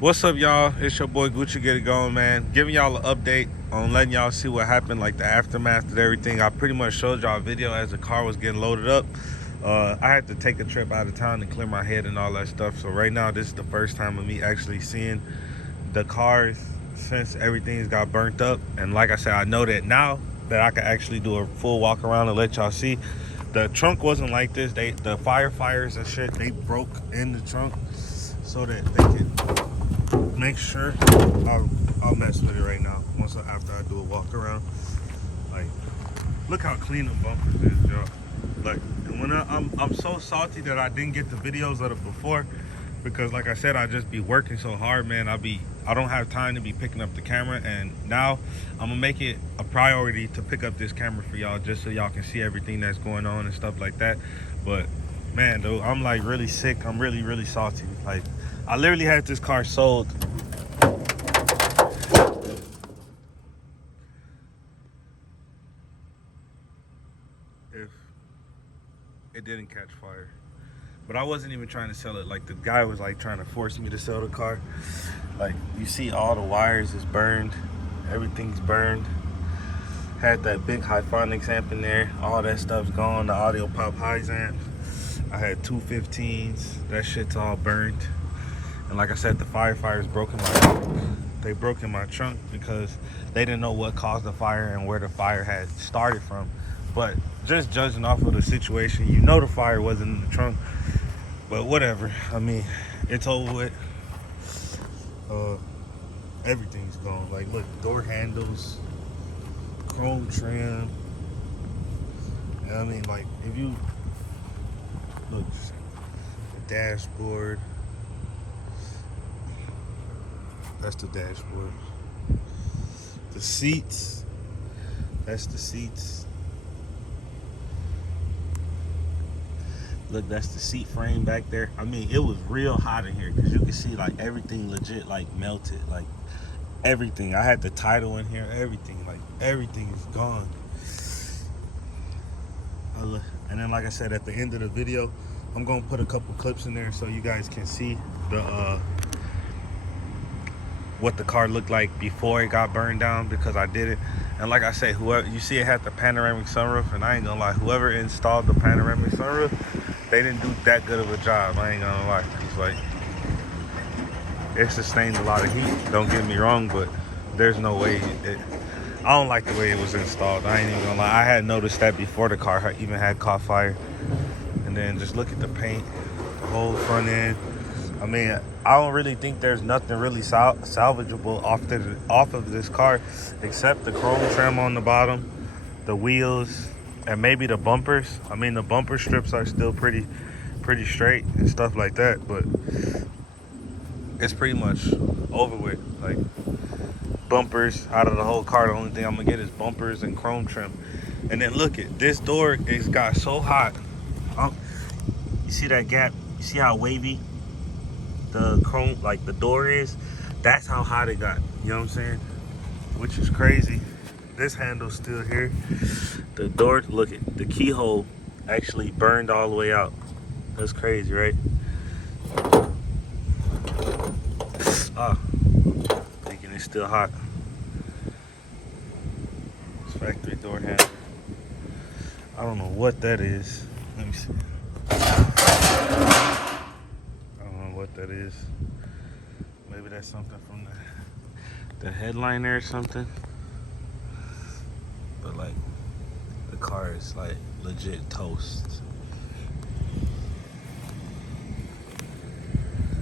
What's up, y'all? It's your boy Gucci. Get it going, man. Giving y'all an update on letting y'all see what happened, like the aftermath of everything. I pretty much showed y'all a video as the car was getting loaded up. I had to take a trip out of town to clear my head and all that stuff. So right now, this is the first time of me actually seeing the car since everything's got burnt up. And like I said, I know that now that I can actually do a full walk around and let y'all see. The trunk wasn't like this. The firefighters and shit, they broke in the trunk so that they could make sure. I'll mess with it right now after I do a walk around. Like, look how clean the bumpers is, y'all. Like, when I'm so salty that I didn't get the videos of it before, because like I said, I just be working so hard, man. I don't have time to be picking up the camera, and now I'm gonna make it a priority to pick up this camera for y'all, just so y'all can see everything that's going on and stuff like that. But man, dude, I'm like really sick. I'm really salty. Like, I literally had this car sold if it didn't catch fire. But I wasn't even trying to sell it. Like, the guy was like trying to force me to sell the car. Like, you see all the wires is burned. Everything's burned. Had that big Hyphonics amp in there. All that stuff's gone. The Audio Pop Highs amp. I had two 15s. That shit's all burned. And like I said, the firefighters broke in my trunk. They broke in my trunk because they didn't know what caused the fire and where the fire had started from. But just judging off of the situation, you know the fire wasn't in the trunk. But whatever. I mean, it's over with. Everything's gone. Like, look, door handles, chrome trim. I mean, like, if you look, the dashboard. That's the dashboard. The seats. That's the seats. Look, that's the seat frame back there. I mean, it was real hot in here because you can see like everything legit like melted, like everything. I had the title in here, everything, like everything is gone. And then, like I said, at the end of the video, I'm gonna put a couple clips in there so you guys can see the what the car looked like before it got burned down, because I did it. And like I say, whoever you see, it had the panoramic sunroof, and I ain't gonna lie, whoever installed the panoramic sunroof, they didn't do that good of a job. I ain't gonna lie. It's like, it sustained a lot of heat, don't get me wrong, but there's no way I don't like the way it was installed. I ain't even gonna lie. I had noticed that before the car even had caught fire. And then just look at the paint, the whole front end. I mean, I don't really think there's nothing really salvageable off of this car, except the chrome trim on the bottom, the wheels, and maybe the bumpers. I mean, the bumper strips are still pretty straight and stuff like that, but it's pretty much over with. Like, bumpers out of the whole car, the only thing I'm gonna get is bumpers and chrome trim. And then look at this door. It's got so hot. You see that gap? You see how wavy the chrome, like the door is? That's how hot it got. You know what I'm saying? Which is crazy. This handle's still here. The door, look at the keyhole, actually burned all the way out. That's crazy, right? Thinking it's still hot. It's factory door handle. I don't know what that is. Let me see. I don't know what that is. Maybe that's something from the headliner or something. But like, the car is like legit toast.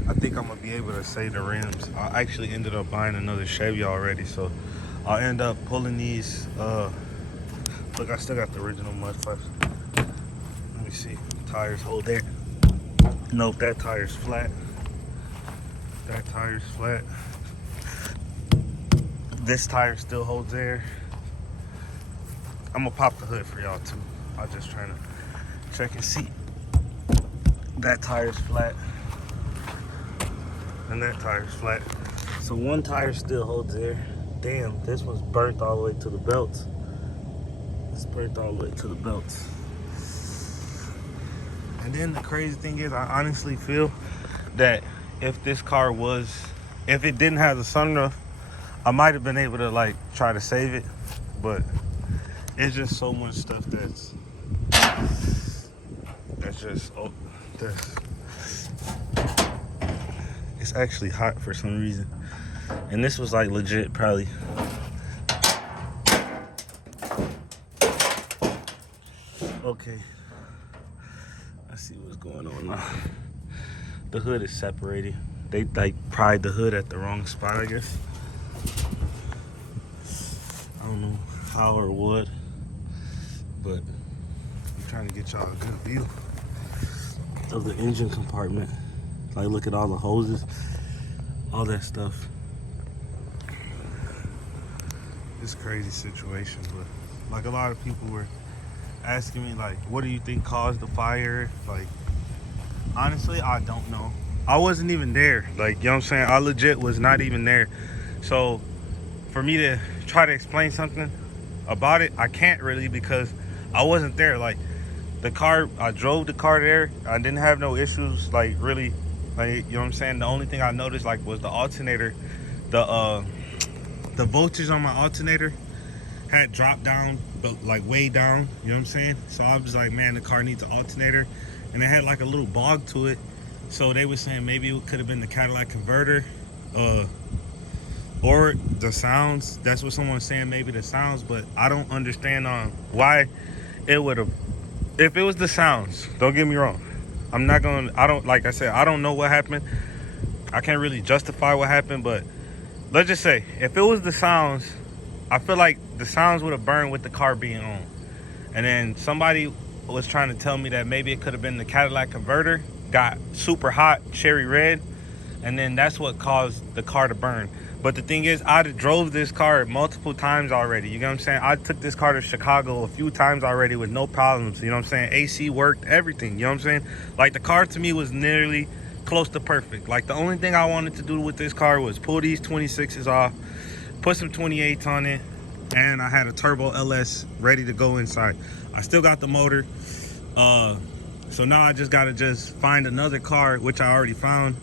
I think I'm gonna be able to save the rims. I actually ended up buying another Chevy already, so I'll end up pulling these. Look, I still got the original mud flaps. Let me see. Tires hold there. Nope, that tire's flat. That tire's flat. This tire still holds there. I'm gonna pop the hood for y'all too. I'm just trying to check and see. That tire's flat. And that tire's flat. So one tire still holds there. Damn, this one's burnt all the way to the belts. It's burnt all the way to the belts. And then the crazy thing is, I honestly feel that if this car was if it didn't have the sunroof, I might have been able to like try to save it, but it's just so much stuff that's just it's actually hot for some reason, and this was like legit probably. Okay, let's see what's going on now. The hood is separated. They like pried the hood at the wrong spot, I guess. I don't know how or what, but I'm trying to get y'all a good view of the engine compartment. Like, look at all the hoses, all that stuff. It's a crazy situation, but like a lot of people were asking me, like, what do you think caused the fire? Like, honestly, I don't know. I wasn't even there. Like, you know what I'm saying? I legit was not even there. So for me to try to explain something about it, I can't really, because I wasn't there. Like, the car, I drove the car there. I didn't have no issues, like, really. Like, you know what I'm saying? The only thing I noticed, like, was the alternator. The voltage on my alternator had dropped down, but like way down, you know what I'm saying? So I was like, man, the car needs an alternator, and it had like a little bog to it. So they were saying maybe it could have been the Cadillac converter, or the sounds. That's what someone's saying, maybe the sounds, but I don't understand why it would have. If it was the sounds, don't get me wrong, like I said, I don't know what happened. I can't really justify what happened, but let's just say if it was the sounds, I feel like the sounds would have burned with the car being on. And then somebody was trying to tell me that maybe it could have been the Cadillac converter got super hot, cherry red, and then that's what caused the car to burn. But the thing is, I drove this car multiple times already. You know what I'm saying? I took this car to Chicago a few times already with no problems. You know what I'm saying? AC worked, everything. You know what I'm saying? Like, the car to me was nearly close to perfect. Like, the only thing I wanted to do with this car was pull these 26s off, put some 28s on it, and I had a turbo LS ready to go inside. I still got the motor. So now I just gotta find another car, which I already found,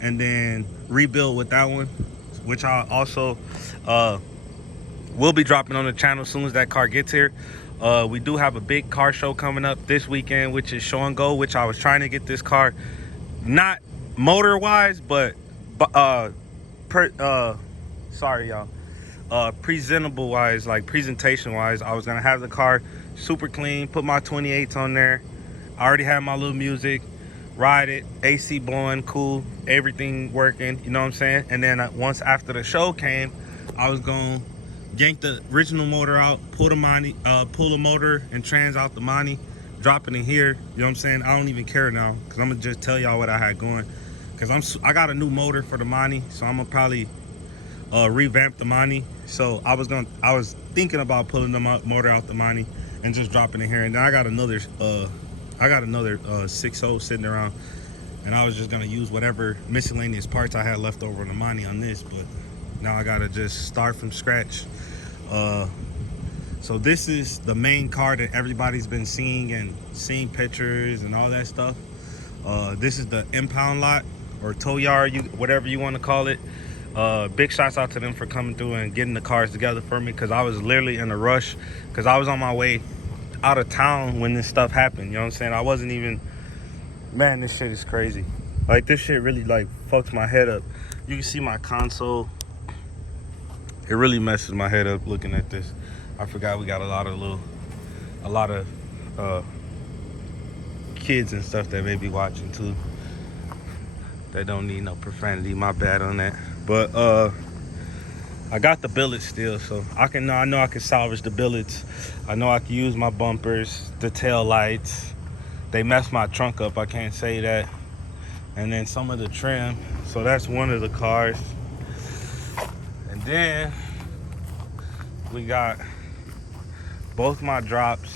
and then rebuild with that one, which I also will be dropping on the channel as soon as that car gets here. We do have a big car show coming up this weekend, which is Show and Go, which I was trying to get this car, not motor wise, but sorry y'all, presentable wise, like presentation wise. I was gonna have the car super clean, put my 28s on there. I already have my little music, ride it, AC blowing, cool, everything working, you know what I'm saying? And then once after the show came, I was gonna yank the original motor out, pull the motor and trans out the Monty, drop it in here, you know what I'm saying? I don't even care now, because I'm gonna just tell y'all what I had going, because I got a new motor for the Monty, so I'm gonna probably revamp the Monty. So I was thinking about pulling the motor out the Monty and just dropping it here. And then I got another 6.0 sitting around, and I was just gonna use whatever miscellaneous parts I had left over on the Monty on this, but now I gotta just start from scratch. So this is the main car that everybody's been seeing pictures and all that stuff. This is the impound lot or tow yard, whatever you want to call it. Big shouts out to them for coming through and getting the cars together for me, because I was literally in a rush, because I was on my way out of town when this stuff happened. You know what I'm saying? I wasn't even, man, this shit is crazy. Like, this shit really like fucks my head up. You can see my console. It really messes my head up looking at this. I forgot we got a lot of kids and stuff that may be watching too. They don't need no profanity, my bad on that. But I got the billets still, so I know I can salvage the billets. I know I can use my bumpers, the tail lights. They messed my trunk up, I can't say that. And then some of the trim. So that's one of the cars. And then we got both my drops,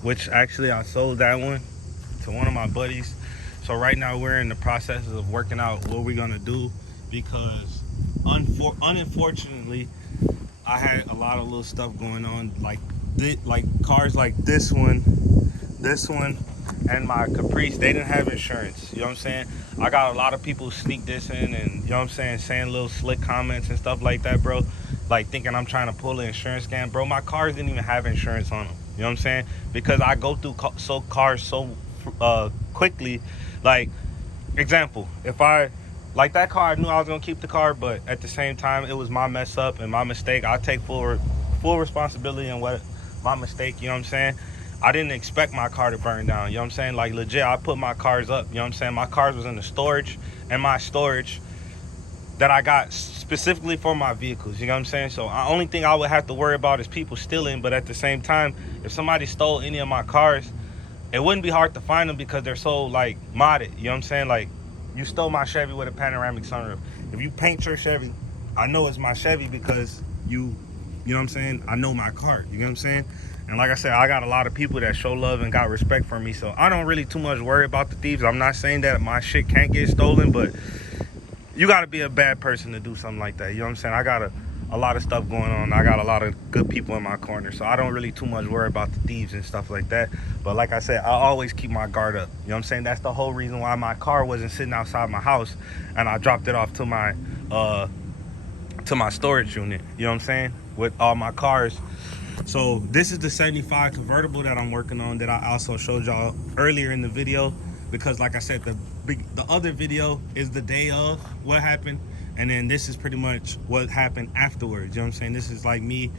which actually I sold that one to one of my buddies. So right now we're in the process of working out what we're gonna do, because unfortunately I had a lot of little stuff going on, like cars like this one, and my Caprice, they didn't have insurance. You know what I'm saying? I got a lot of people sneak dissing and, you know what I'm saying little slick comments and stuff like that, bro. Like thinking I'm trying to pull an insurance scam. Bro, my cars didn't even have insurance on them. You know what I'm saying? Because I go through cars so quickly. Like, example, if I, like that car, I knew I was going to keep the car, but at the same time, it was my mess up and my mistake. I take full responsibility in what my mistake, you know what I'm saying? I didn't expect my car to burn down, you know what I'm saying? Like, legit, I put my cars up, you know what I'm saying? My cars was in the storage, and my storage that I got specifically for my vehicles, you know what I'm saying? So the only thing I would have to worry about is people stealing, but at the same time, if somebody stole any of my cars, it wouldn't be hard to find them because they're so, like, modded, you know what I'm saying? Like, you stole my Chevy with a panoramic sunroof. If you paint your Chevy, I know it's my Chevy because you know what I'm saying? I know my car, you know what I'm saying? And like I said, I got a lot of people that show love and got respect for me, so I don't really too much worry about the thieves. I'm not saying that my shit can't get stolen, but you got to be a bad person to do something like that, you know what I'm saying? I got a lot of stuff going on. I got a lot of good people in my corner, so I don't really too much worry about the thieves and stuff like that. But like I said, I always keep my guard up, you know what I'm saying? That's the whole reason why my car wasn't sitting outside my house and I dropped it off to my storage unit, you know what I'm saying, with all my cars. So this is the 75 convertible that I'm working on, that I also showed y'all earlier in the video, because like I said, the other video is the day of what happened, and then this is pretty much what happened afterwards, you know what I'm saying? This is like me,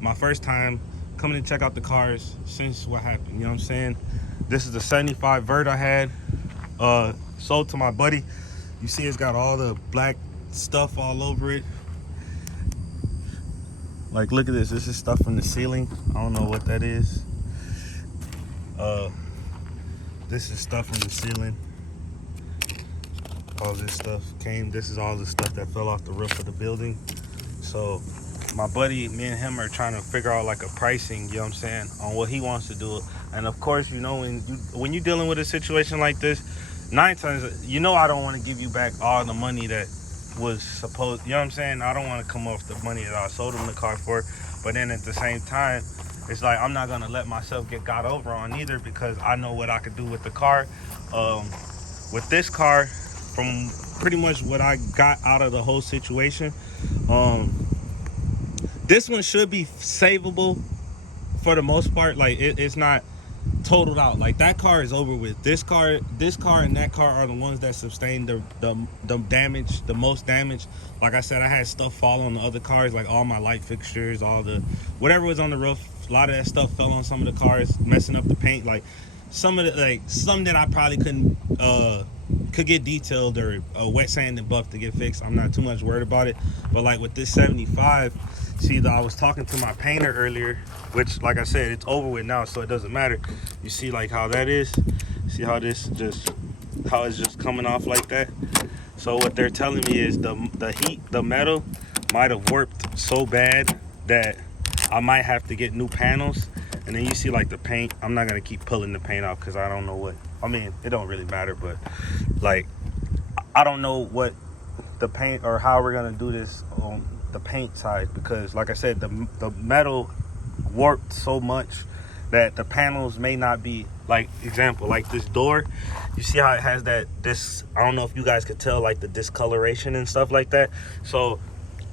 my first time coming to check out the cars since what happened, you know what I'm saying? This is the 75 Vert I had sold to my buddy. You see it's got all the black stuff all over it. Like, look at this. This is stuff from the ceiling. I don't know what that is. This is stuff from the ceiling. All this stuff came. This is all the stuff that fell off the roof of the building. So my buddy, me and him are trying to figure out like a pricing, you know what I'm saying, on what he wants to do. And of course, you know, when you're dealing with a situation like this, 9 times, you know, I don't want to give you back all the money that was supposed, you know what I'm saying? I don't want to come off the money that I sold him the car for, but then at the same time, it's like I'm not gonna let myself get got over on either, because I know what I could do with the car. With this car, from pretty much what I got out of the whole situation, this one should be savable for the most part. Like it's not totaled out. Like that car is over with. This car and that car are the ones that sustained the damage, the most damage. Like I said, I had stuff fall on the other cars, like all my light fixtures, all the whatever was on the roof. A lot of that stuff fell on some of the cars, messing up the paint. Like some of the, like some that I probably could get detailed or wet sand and buff to get fixed. I'm not too much worried about it. But like with this 75, see, I was talking to my painter earlier, which like I said, it's over with now, so it doesn't matter. You see like how that is? See how this how it's just coming off like that? So what they're telling me is the heat, the metal might have warped so bad that I might have to get new panels. And then you see like the paint, I'm not gonna keep pulling the paint off because I don't know what, I mean, it don't really matter, but like I don't know what the paint or how we're gonna do this on the paint side, because like I said, the metal warped so much that the panels may not be, like example, like this door, you see how it has this, I don't know if you guys could tell, like the discoloration and stuff like that. So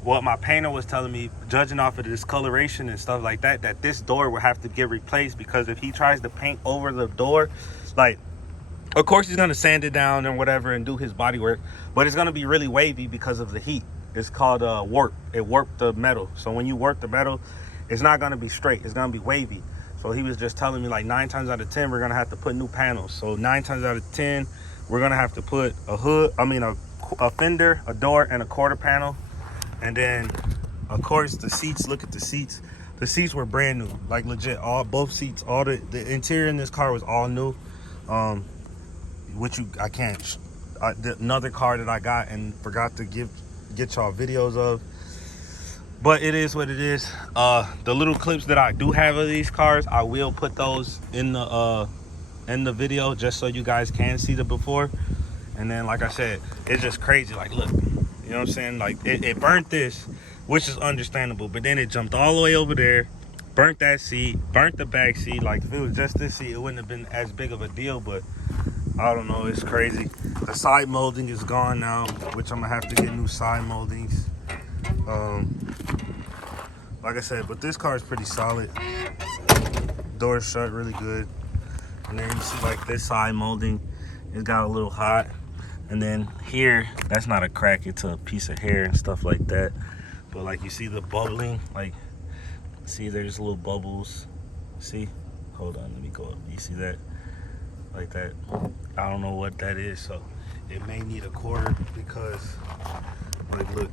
what my painter was telling me, judging off of the discoloration and stuff like that, that this door will have to get replaced, because if he tries to paint over the door, like of course he's gonna sand it down and whatever and do his body work, but it's gonna be really wavy because of the heat. It's called warp. It warped the metal. So when you warp the metal, it's not gonna be straight, it's gonna be wavy. So he was just telling me like 9 times out of 10 we're gonna have to put new panels. So 9 times out of 10 we're gonna have to put a hood, I mean a fender, a door, and a quarter panel. And then of course the seats, look at the seats. The seats were brand new, like legit, both seats, all the interior in this car was all new. Which I can't, another car that I got and forgot to get y'all videos of, but it is what it is. The little clips that I do have of these cars, I will put those in the video just so you guys can see the before. And then like I said, it's just crazy. Like look, you know what I'm saying, like it burnt this, which is understandable, but then it jumped all the way over there burnt that seat, burnt the back seat. Like if it was just this seat, it wouldn't have been as big of a deal, but I don't know, it's crazy. The side molding is gone now, which I'm gonna have to get new side moldings. Like I said, but this car is pretty solid. Doors shut really good. And then you see like this side molding, it got a little hot. And then here, that's not a crack, it's a piece of hair and stuff like that. But like you see the bubbling, like, see there's little bubbles. See? Hold on, let me go up. You see that? Like that. I don't know what that is, so it may need a quarter because, like, look,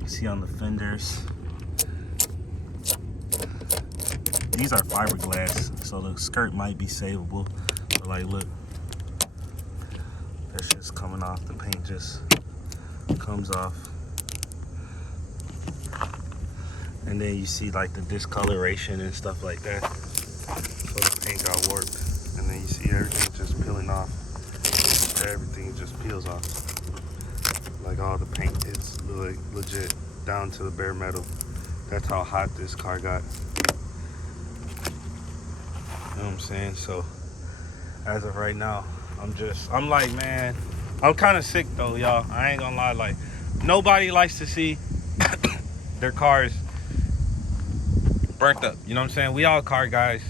you see on the fenders, these are fiberglass, so the skirt might be savable. But like, look, that shit's coming off. The paint just comes off. And then you see like the discoloration and stuff like that. So the paint got warped. And then you see everything just peeling off. Everything just peels off. Like all the paint is like legit down to the bare metal. That's how hot this car got. You know what I'm saying? So as of right now, I'm like, man, I'm kind of sick though, y'all. I ain't gonna lie, like nobody likes to see their cars burnt up. You know what I'm saying? We all car guys.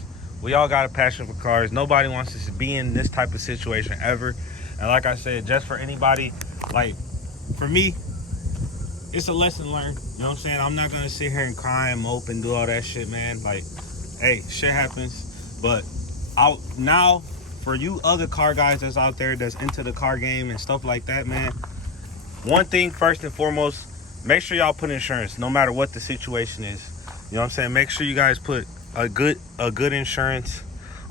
We all got a passion for cars. Nobody wants to be in this type of situation ever. And like I said, just for anybody, like for me, it's a lesson learned. You know what I'm saying? I'm not gonna sit here and cry and mope and do all that shit, man. Like, hey, shit happens. But out now, for you other car guys that's out there that's into the car game and stuff like that, man, one thing first and foremost, make sure y'all put insurance no matter what the situation is. You know what I'm saying? Make sure you guys put a good insurance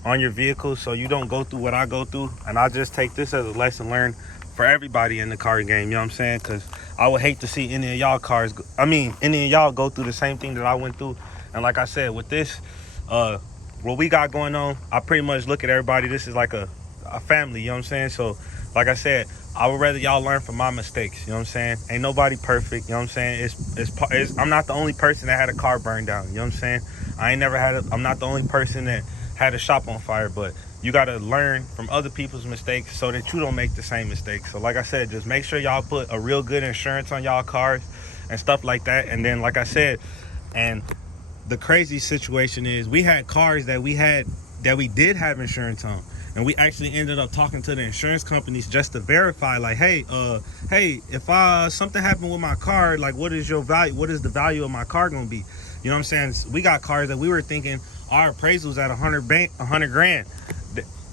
on your vehicle so you don't go through what I go through. And I just take this as a lesson learned for everybody in the car game. You know what I'm saying? Because I would hate to see any of y'all any of y'all go through the same thing that I went through. And like I said, with this, what we got going on, I pretty much look at everybody. This is like a family. You know what I'm saying? So like I said, I would rather y'all learn from my mistakes. You know what I'm saying? Ain't nobody perfect. You know what I'm saying? I'm not the only person that had a car burned down. You know what I'm saying? I'm not the only person that had a shop on fire, but you got to learn from other people's mistakes so that you don't make the same mistakes. So like I said, just make sure y'all put a real good insurance on y'all cars and stuff like that. And then like I said, and the crazy situation is we had cars that we did have insurance on. And we actually ended up talking to the insurance companies just to verify, like, hey, if something happened with my car, like, what is the value of my car gonna be? You know what I'm saying? We got cars that we were thinking our appraisals at 100 grand.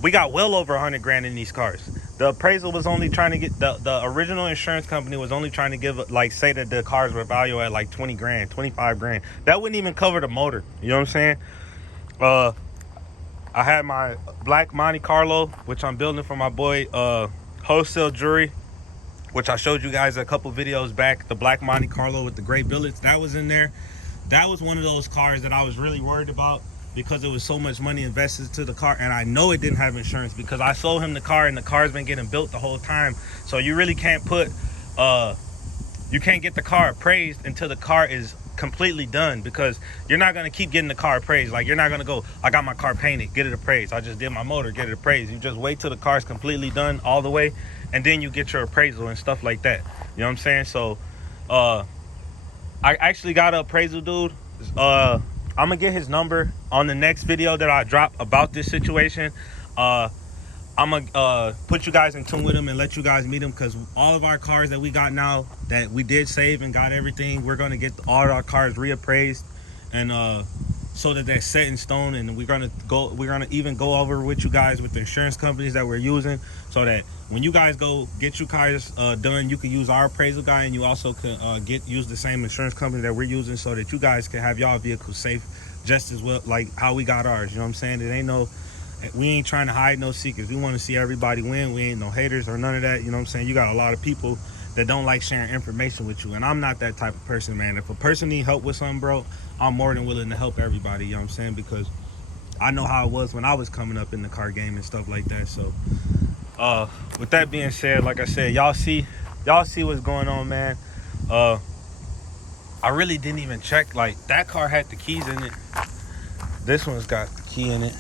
We got well over 100 grand in these cars. The appraisal was only trying to get the original insurance company was only trying to give, like, say that the cars were valued at like 20 grand, 25 grand. That wouldn't even cover the motor. You know what I'm saying? I had my black Monte Carlo, which I'm building for my boy Wholesale Jewelry, which I showed you guys a couple videos back. The black Monte Carlo with the gray billets, that was in there. That was one of those cars that I was really worried about because it was so much money invested to the car, and I know it didn't have insurance because I sold him the car and the car's been getting built the whole time. So you really can't you can't get the car appraised until the car is completely done, because you're not going to keep getting the car appraised. Like, you're not going to go, I got my car painted, get it appraised. I just did my motor, get it appraised. You just wait till the car's completely done all the way, and then you get your appraisal and stuff like that. You know what I'm saying? So I actually got an appraisal dude. I'm gonna get his number on the next video that I drop about this situation. I'm gonna put you guys in tune with him and let you guys meet him, because all of our cars that we got now that we did save and got everything, we're gonna get all our cars reappraised, and so that they're set in stone. And we're gonna even go over with you guys with the insurance companies that we're using, so that when you guys go get your cars done, you can use our appraisal guy, and you also can use the same insurance company that we're using, so that you guys can have y'all vehicles safe just as well, like how we got ours. You know what I'm saying? We ain't trying to hide no secrets. We want to see everybody win. We ain't no haters or none of that. You know what I'm saying? You got a lot of people that don't like sharing information with you, and I'm not that type of person, man. If a person need help with something, bro, I'm more than willing to help everybody. You know what I'm saying? Because I know how it was when I was coming up in the car game and stuff like that. So with that being said, like I said, y'all see what's going on, man. I really didn't even check. Like, that car had the keys in it. This one's got the key in it.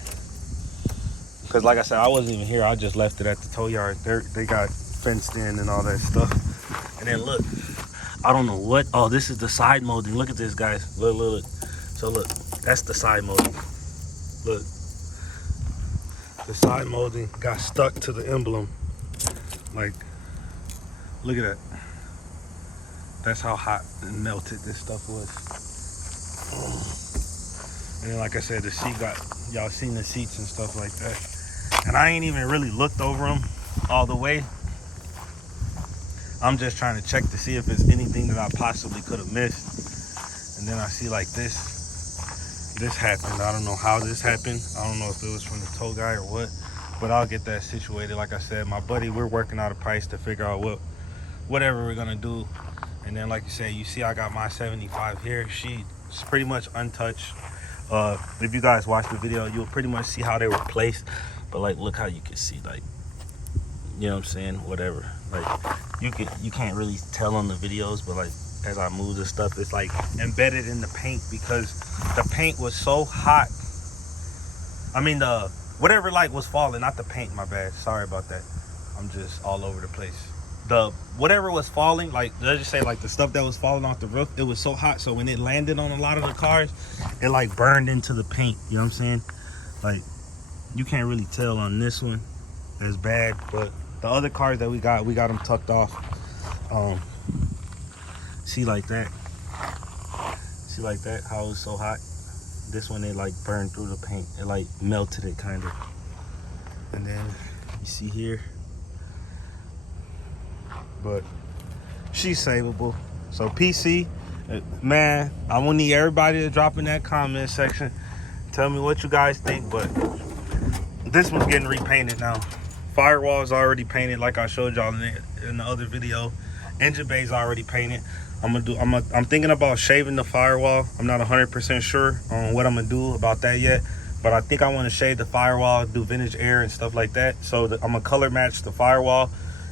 Because like I said, I wasn't even here. I just left it at the tow yard. They got fenced in and all that stuff. And then look, I don't know what. Oh, this is the side molding. Look at this, guys. Look, look, look. So look, that's the side molding. Look. The side molding got stuck to the emblem. Like, look at that. That's how hot and melted this stuff was. And then, like I said, the seat got, y'all seen the seats and stuff like that. And I ain't even really looked over them all the way. I'm just trying to check to see if there's anything that I possibly could have missed. And then I see like this happened. I don't know how this happened. I don't know if it was from the tow guy or what, but I'll get that situated. Like I said, my buddy, we're working out a price to figure out whatever we're gonna do. And then, like you said, you see I got my 75 here. She's pretty much untouched. If you guys watch the video, you'll pretty much see how they were placed. But like, look how you can see, like, you know what I'm saying, whatever. Like, you can't really tell on the videos, but like, as I move the stuff, it's like embedded in the paint because the paint was so hot. I mean, the whatever like was falling, not the paint, my bad, sorry about that. I'm just all over the place. The whatever was falling, like, let's just say like the stuff that was falling off the roof, it was so hot, so when it landed on a lot of the cars, it like burned into the paint. You know what I'm saying? Like, you can't really tell on this one as bad, but the other cars that we got them tucked off. See like that, how it was so hot. This one, it like burned through the paint, it like melted it kind of. And then you see here, but she's savable. So PC, man, I want to need everybody to drop in that comment section, tell me what you guys think. But this one's getting repainted now. Firewall is already painted, like I showed y'all in the other video. Engine bay is already painted. I'm thinking about shaving the firewall. I'm not 100% sure on what I'm gonna do about that yet, but I think I want to shave the firewall, do vintage air and stuff like that. So I'm gonna color match the firewall,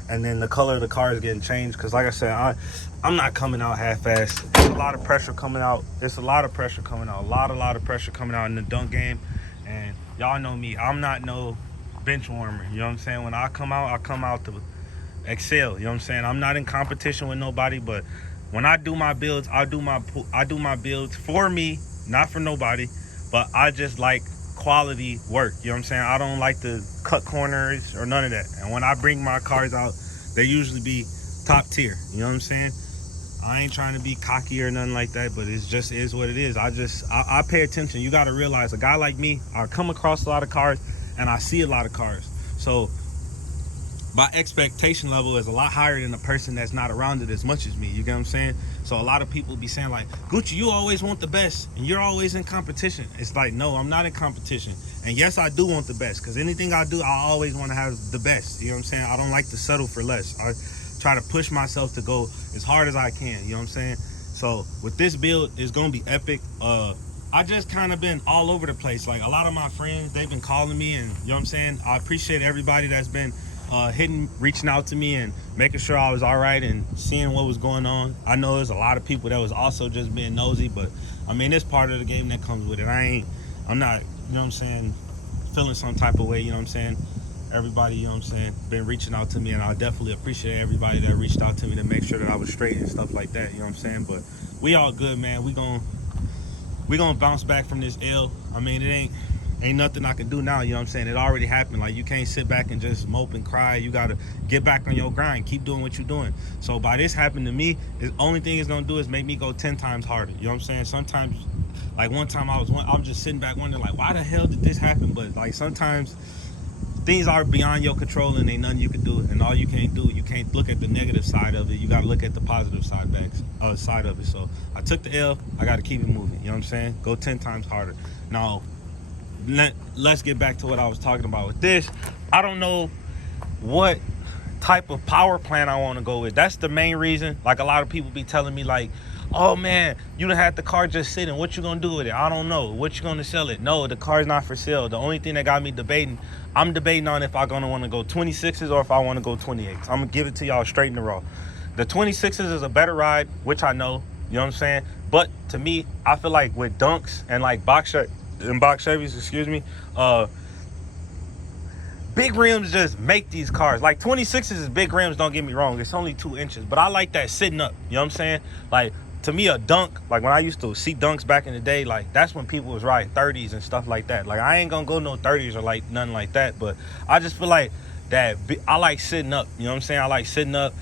and then the color of the car is getting changed. Because like I said, I'm not coming out half-assed. There's a lot of pressure coming out. It's a lot of pressure coming out. A lot of pressure coming out in the dunk game. And y'all know me. I'm not no bench warmer. You know what I'm saying? When I come out to excel. You know what I'm saying? I'm not in competition with nobody, but when I do my builds, I do my builds for me, not for nobody, but I just like quality work. You know what I'm saying? I don't like to cut corners or none of that. And when I bring my cars out, they usually be top tier. You know what I'm saying? I ain't trying to be cocky or nothing like that, but it just is what it is. I pay attention. You got to realize, a guy like me, I come across a lot of cars and I see a lot of cars. So my expectation level is a lot higher than a person that's not around it as much as me. You get what I'm saying? So a lot of people be saying like, Gucci, you always want the best and you're always in competition. It's like, no, I'm not in competition. And yes, I do want the best, because anything I do, I always want to have the best. You know what I'm saying? I don't like to settle for less. I try to push myself to go as hard as I can. You know what I'm saying? So with this build, it's gonna be epic. I just kind of been all over the place. Like, a lot of my friends, they've been calling me, and you know what I'm saying? I appreciate everybody that's been reaching out to me and making sure I was all right and seeing what was going on. I know there's a lot of people that was also just being nosy, but I mean, it's part of the game that comes with it. I'm not, you know what I'm saying, feeling some type of way, you know what I'm saying? Everybody, you know what I'm saying, been reaching out to me, and I definitely appreciate everybody that reached out to me to make sure that I was straight and stuff like that, you know what I'm saying? But we all good, man. We gonna bounce back from this L. I mean, it ain't nothing I can do now, you know what I'm saying? It already happened. Like, you can't sit back and just mope and cry. You gotta get back on your grind, keep doing what you're doing. So by this happening to me, the only thing it's gonna do is make me go 10 times harder. You know what I'm saying? Sometimes, like one time I'm just sitting back wondering, like, why the hell did this happen? But like, sometimes things are beyond your control and ain't nothing you can do. And all you can't do, you can't look at the negative side of it. You gotta look at the positive side of it. So I took the L, I gotta keep it moving. You know what I'm saying? Go 10 times harder. Now, let's get back to what I was talking about with this. I don't know what type of power plant I want to go with. That's the main reason. Like, a lot of people be telling me like, oh man, you done had the car just sitting, what you gonna do with it? I don't know. What you gonna sell it? No, the car's not for sale. The only thing that got me debating, I'm debating on if I'm gonna want to go 26s or if I want to go 28s. I'm gonna give it to y'all straight in the raw. The 26s is a better ride, which I know, you know what I'm saying, But to me, I feel like with dunks and like box Chevys, excuse me, big rims just make these cars. Like 26s is big rims, don't get me wrong. It's only 2 inches. But I like that sitting up. You know what I'm saying? Like, to me, a dunk, like when I used to see dunks back in the day, like that's when people was riding 30s and stuff like that. Like, I ain't gonna go no 30s or like nothing like that. But I just feel like that I like sitting up. You know what I'm saying? I like sitting up.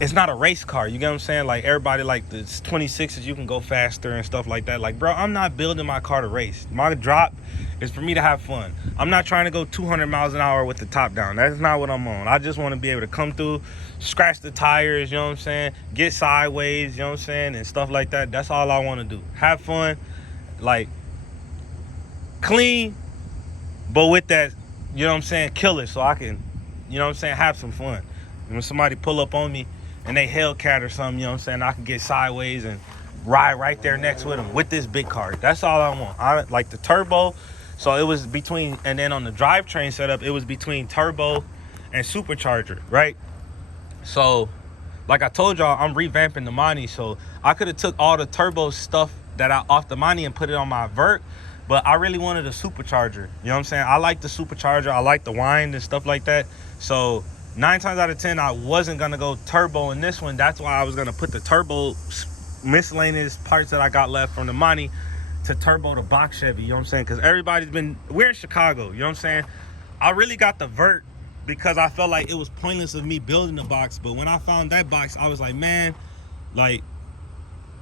It's not a race car, you get what I'm saying? Like, everybody like the 26s, you can go faster and stuff like that. Like, bro, I'm not building my car to race. My drop is for me to have fun. I'm not trying to go 200 miles an hour with the top down. That's not what I'm on. I just want to be able to come through, scratch the tires, you know what I'm saying? Get sideways, you know what I'm saying? And stuff like that. That's all I want to do. Have fun, like, clean, but with that, you know what I'm saying, kill it so I can, you know what I'm saying, have some fun. And when somebody pull up on me, and they Hellcat or something, you know what I'm saying, I can get sideways and ride right there next with them with this big car. That's all I want. I like the turbo. So it was between, and then on the drivetrain setup, it was between turbo and supercharger, right? So like I told y'all, I'm revamping the Monty, so I could have took all the turbo stuff that I off the Monty and put it on my Vert, but I really wanted a supercharger. You know what I'm saying? I like the supercharger. I like the whine and stuff like that. So 9 times out of 10, I wasn't gonna go turbo in this one. That's why I was gonna put the turbo miscellaneous parts that I got left from the Monty to turbo the box Chevy. You know what I'm saying? Because we're in Chicago. You know what I'm saying? I really got the Vert because I felt like it was pointless of me building the box. But when I found that box, I was like, man, like,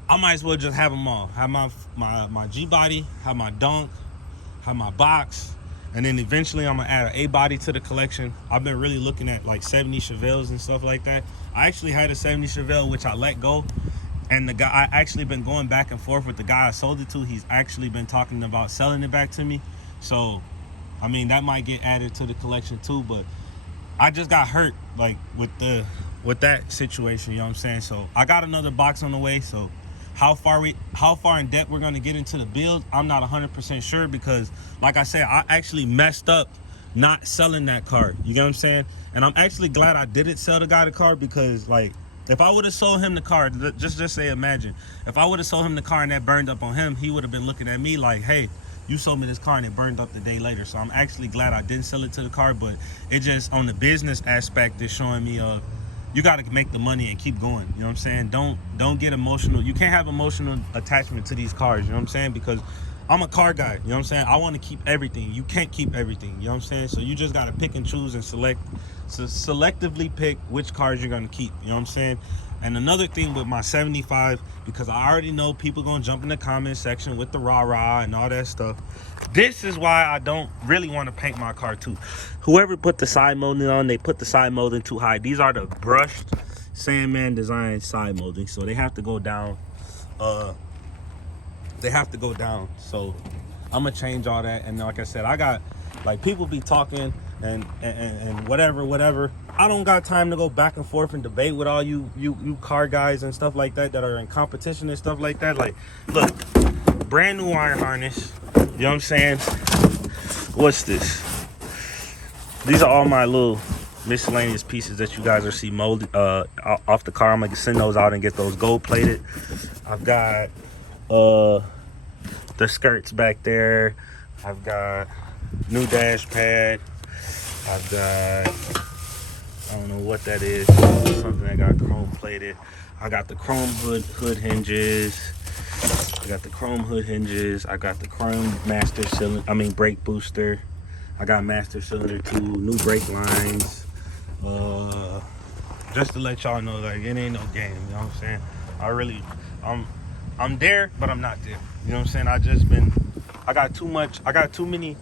I might as well just have them all. Have my G-body, have my dunk, have my box. And then eventually I'm gonna add an A-body to the collection. I've been really looking at like 70 Chevelles and stuff like that. I actually had a 70 Chevelle, which I let go. And the guy, I actually been going back and forth with the guy I sold it to. He's actually been talking about selling it back to me. So, I mean, that might get added to the collection too. But I just got hurt like with that situation, you know what I'm saying? So I got another box on the way. So how far in depth we're gonna get into the build, I'm not 100% sure, because like I said, I actually messed up not selling that car. You get what I'm saying? And I'm actually glad I didn't sell the guy the car, because like, if I would have sold him the car, just say, imagine, if I would have sold him the car and that burned up on him, he would have been looking at me like, hey, you sold me this car and it burned up the day later. So I'm actually glad I didn't sell it to the car. But it just, on the business aspect, is showing me you got to make the money and keep going. You know what I'm saying? Don't get emotional. You can't have emotional attachment to these cars. You know what I'm saying? Because I'm a car guy. You know what I'm saying? I want to keep everything. You can't keep everything. You know what I'm saying? So you just got to pick and choose and selectively pick which cars you're going to keep. You know what I'm saying? And another thing with my 75, because I already know people going to jump in the comment section with the rah-rah and all that stuff. This is why I don't really want to paint my car too. Whoever put the side molding on, they put the side molding too high. These are the brushed Sandman design side molding, so they have to go down. So I'm gonna change all that. And like I said, I got, like, people be talking and whatever. I don't got time to go back and forth and debate with all you car guys and stuff like that are in competition and stuff like that. Like, look, brand new iron harness. You know what I'm saying? What's this? These are all my little miscellaneous pieces that you guys are see molded off the car. I'm gonna send those out and get those gold plated. I've got the skirts back there. I've got new dash pad. I've got, I don't know what that is, something that got chrome plated. I got the chrome hood hinges. I got the chrome hood hinges. I got the chrome master cylinder, brake booster. I got master cylinder too, new brake lines. Just to let y'all know, like, it ain't no game, you know what I'm saying? I'm there, but I'm not there. You know what I'm saying? I got too many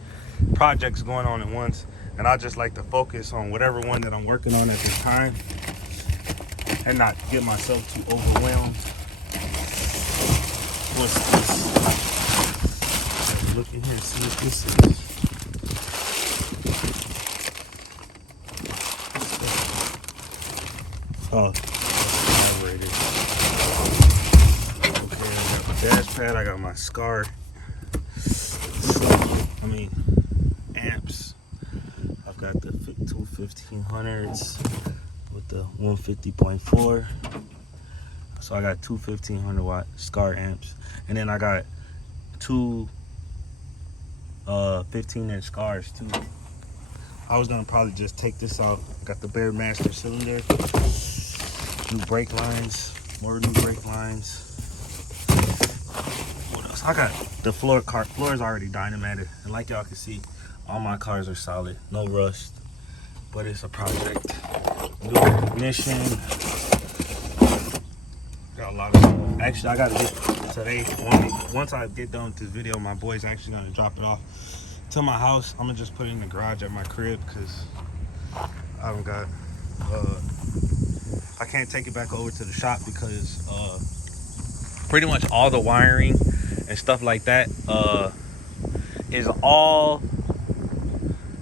projects going on at once, and I just like to focus on whatever one that I'm working on at this time and not get myself too overwhelmed. What's this? Look in here and see what this is. Oh, carburetor. Okay, I got my dash pad, I got my SCAR. Amps. I've got the two 1500s with the 150.4. So I got two 1500 watt SCAR amps, and then I got two 15-inch SCARs too. I was gonna probably just take this out. Got the Bear Master cylinder, new brake lines, more new brake lines. What else? I got the floor is already dynamated, and like y'all can see, all my cars are solid, no rust. But it's a project. New ignition. Got a lot of stuff. Actually, I gotta get today. Once I get done with this video, my boy's actually gonna drop it off to my house. I'm gonna just put it in the garage at my crib because I haven't got. I can't take it back over to the shop because pretty much all the wiring and stuff like that is all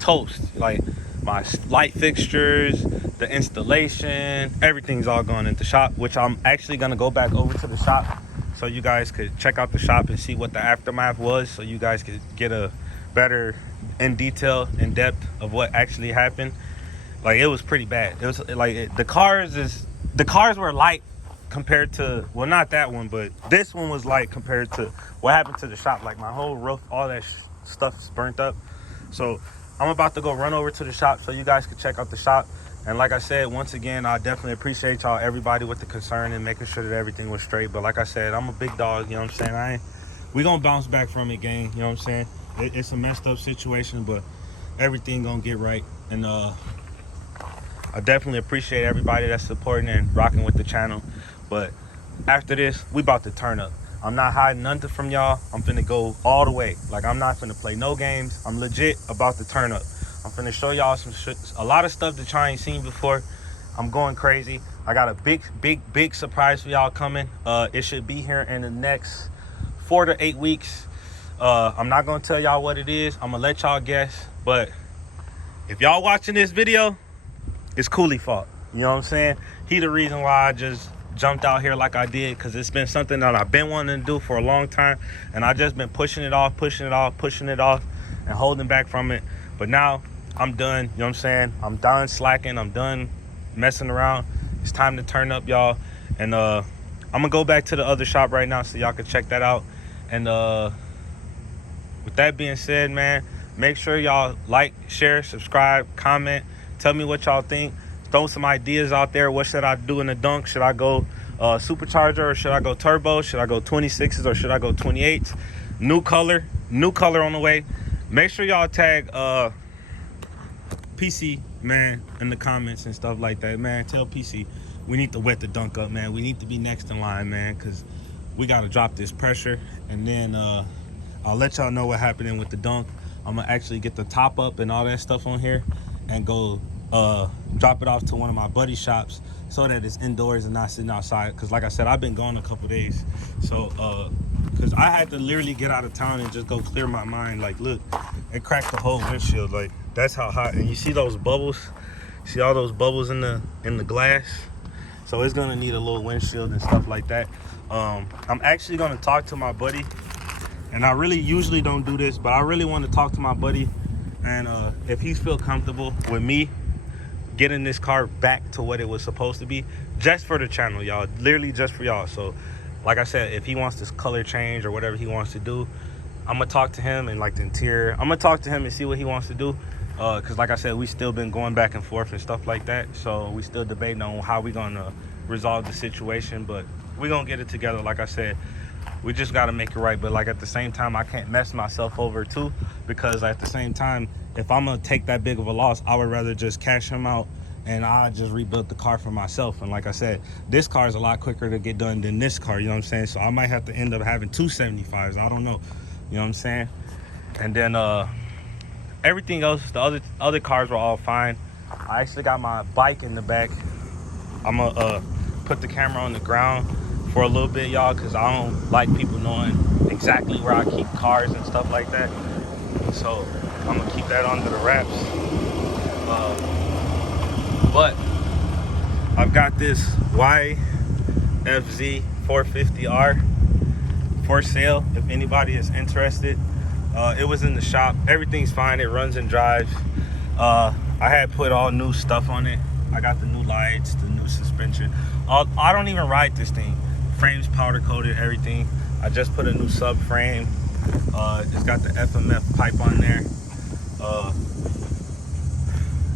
toast. Like my light fixtures, the installation, everything's all gone into the shop, which I'm actually gonna go back over to the shop so you guys could check out the shop and see what the aftermath was, so you guys could get a better in depth of what actually happened. Like, it was pretty bad. It was like the cars were light compared to, well, not that one, but this one was light compared to what happened to the shop. Like, my whole roof, all that stuff's burnt up. So I'm about to go run over to the shop so you guys can check out the shop. And like I said, once again, I definitely appreciate y'all, everybody with the concern and making sure that everything was straight. But like I said, I'm a big dog, you know what I'm saying? We gonna bounce back from it, gang, you know what I'm saying? It's a messed up situation, but everything gonna get right. And I definitely appreciate everybody that's supporting and rocking with the channel. But after this, we about to turn up. I'm not hiding nothing from y'all. I'm finna go all the way. Like, I'm not finna play no games. I'm legit about to turn up. I'm finna show y'all some shit, a lot of stuff that y'all ain't seen before. I'm going crazy. I got a big surprise for y'all coming. It should be here in the next 4 to 8 weeks. I'm not gonna tell y'all what it is. I'm gonna let y'all guess. But if y'all watching this video, it's Cooley fault. You know what I'm saying? He the reason why I just jumped out here like I did, because it's been something that I've been wanting to do for a long time, and I just been pushing it off, and holding back from it. But now I'm done. You know what I'm saying? I'm done slacking. I'm done messing around. It's time to turn up, y'all. And I'm gonna go back to the other shop right now so y'all can check that out. And with that being said, man, make sure y'all like, share, subscribe, comment. Tell me what y'all think. Throw some ideas out there. What should I do in the dunk? Should I go supercharger, or should I go turbo? Should I go 26s, or should I go 28s? New color on the way. Make sure y'all tag PC, man, in the comments and stuff like that, man. Tell PC we need to wet the dunk up, man. We need to be next in line, man, because we got to drop this pressure. And then I'll let y'all know what happening with the dunk. I'm gonna actually get the top up and all that stuff on here and go drop it off to one of my buddy shops so that it's indoors and not sitting outside. Because like I said, I've been gone a couple days, so because I had to literally get out of town and just go clear my mind. Like, look, it cracked the whole windshield. Like, that's how hot. And you see those bubbles? See all those bubbles in the glass? So it's gonna need a little windshield and stuff like that. I'm actually gonna talk to my buddy, and I really usually don't do this, but I really want to talk to my buddy, and if he's feel comfortable with me getting this car back to what it was supposed to be, just for the channel, y'all, literally just for y'all. So like I said, if he wants this color change or whatever he wants to do, I'm gonna talk to him, and like the interior, I'm gonna talk to him and see what he wants to do, because like I said, we still been going back and forth and stuff like that. So we still debating on how we gonna resolve the situation, but we gonna get it together. Like I said, we just got to make it right. But like, at the same time, I can't mess myself over too, because at the same time, if I'm gonna take that big of a loss, I would rather just cash him out and I just rebuild the car for myself. And like I said, this car is a lot quicker to get done than this car, you know what I'm saying? So I might have to end up having 275s, I don't know, you know what I'm saying? And then everything else, the other cars were all fine. I actually got my bike in the back. I'm gonna put the camera on the ground for a little bit, y'all, because I don't like people knowing exactly where I keep cars and stuff like that. So I'm gonna keep that under the wraps. But I've got this YFZ 450R for sale if anybody is interested. It was in the shop. Everything's fine. It runs and drives. I had put all new stuff on it. I got the new lights, the new suspension. I don't even ride this thing. Frame's powder coated, everything. I just put a new subframe. It's got the FMF pipe on there.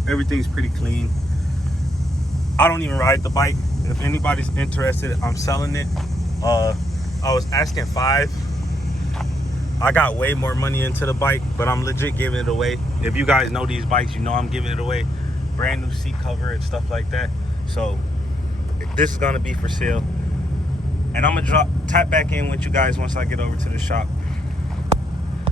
Everything's pretty clean. I don't even ride the bike. If anybody's interested, I'm selling it. I was asking $5,000. I got way more money into the bike, but I'm legit giving it away. If you guys know these bikes, you know I'm giving it away. Brand new seat cover and stuff like that. So this is gonna be for sale. And I'm gonna tap back in with you guys once I get over to the shop.